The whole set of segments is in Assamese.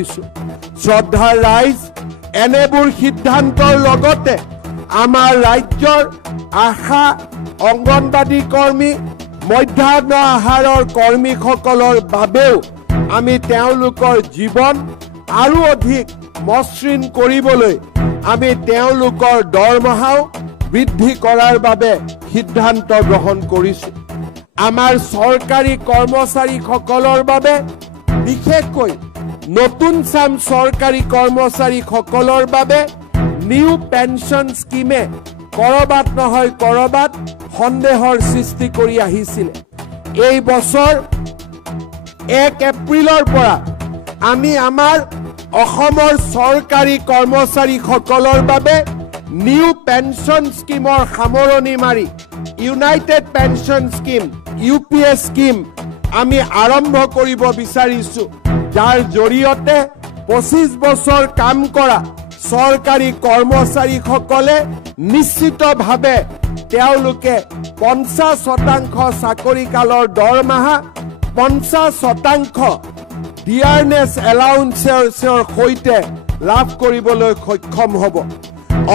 কৰিছো। শ্ৰদ্ধাৰ ৰাইজ, এনেবোৰ সিদ্ধান্তৰ লগতে আমাৰ ৰাজ্যৰ আশা, অংগনবাদী কৰ্মী, মধ্যাহ্ন আহাৰৰ কৰ্মীসকলৰ বাবেও আমি তেওঁলোকৰ জীৱন আৰু অধিক মসৃণ কৰিবলৈ আমি তেওঁলোকৰ দৰমহাও বৃদ্ধি কৰাৰ বাবে সিদ্ধান্ত গ্ৰহণ কৰিছো। আমাৰ চৰকাৰী কৰ্মচাৰীসকলৰ বাবে, বিশেষকৈ নতুন চাম চৰকাৰী কৰ্মচাৰীসকলৰ বাবে নিউ পেনশ্যন স্কিমে কৰবাত নহয় কৰবাত সন্দেহৰ সৃষ্টি কৰি আহিছিল। এই বছৰ 1 এপ্ৰিলৰ পৰা আমি আমাৰ অসমৰ চৰকাৰী কৰ্মচাৰীসকলৰ বাবে নিউ পেনশ্যন স্কিমৰ সামৰণি মাৰি United pension scheme UPS scheme আমি আৰম্ভ কৰিব বিচাৰিছো, যাৰ জৰিয়তে 25 বছৰ কাম কৰা চৰকাৰী কৰ্মচাৰীসকলে নিশ্চিতভাৱে তেওঁলোকে 50% চাকৰিকালৰ দৰমহা 50% ডিয়াৰনেছ এলাউন্সৰ সৈতে লাভ কৰিবলৈ সক্ষম হ'ব।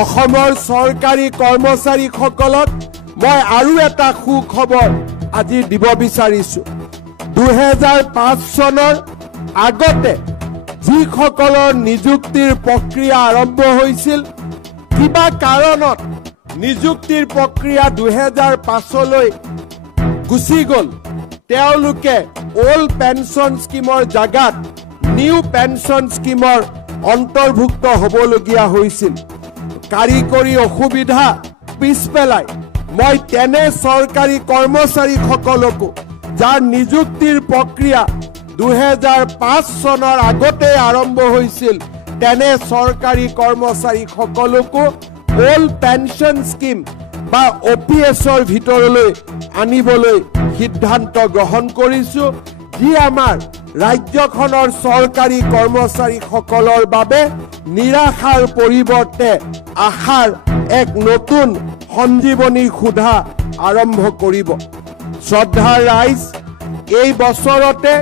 অসমৰ চৰকাৰী কৰ্মচাৰীসকলক মই আৰু এটা সুখবৰ আজি দিব বিচাৰিছো। 2005 চনৰ আগতে যিসকলৰ নিযুক্তিৰ প্ৰক্ৰিয়া আৰম্ভ হৈছিল, কিবা কাৰণত নিযুক্তিৰ প্ৰক্ৰিয়া 2005লৈ গুচি গ'ল, তেওঁলোকে ওল্ড পেনশ্যন স্কিমৰ জাগাত নিউ পেনশ্যন স্কিমৰ অন্তৰ্ভুক্ত হ'বলগীয়া হৈছিল। কাৰিকৰী অসুবিধা পিছ পেলাই মই তেনে চৰকাৰী কৰ্মচাৰীসকলকো, যাৰ নিযুক্তিৰ প্ৰক্ৰিয়া 2005 চনৰ আগতে আৰম্ভ হৈছিল, তেনে চৰকাৰী কৰ্মচাৰীসকলকো ওল্ড পেনশ্যন স্কিম বা OPSৰ ভিতৰলৈ আনিবলৈ সিদ্ধান্ত গ্ৰহণ কৰিছো, যি আমাৰ ৰাজ্যখনৰ চৰকাৰী কৰ্মচাৰীসকলৰ বাবে নিৰাশাৰ পৰিৱৰ্তে আশাৰ এক নতুন সঞ্জীৱনী সুধা আৰম্ভ কৰিব। শ্ৰদ্ধাৰ ৰাইজ, এই বছৰতে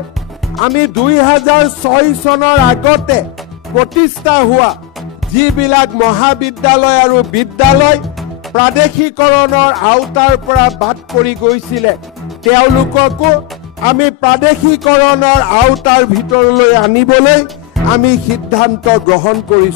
আমি 2006 চনৰ আগতে প্ৰতিষ্ঠা হোৱা যিবিলাক মহাবিদ্যালয় আৰু বিদ্যালয় প্ৰাদেশিকৰণৰ আওতাৰ পৰা বাদ পৰি গৈছিলে, তেওঁলোককো আমি প্ৰাদেশিকৰণৰ আওতাৰ ভিতৰলৈ আনিবলৈ আমি সিদ্ধান্ত গ্ৰহণ কৰিছো।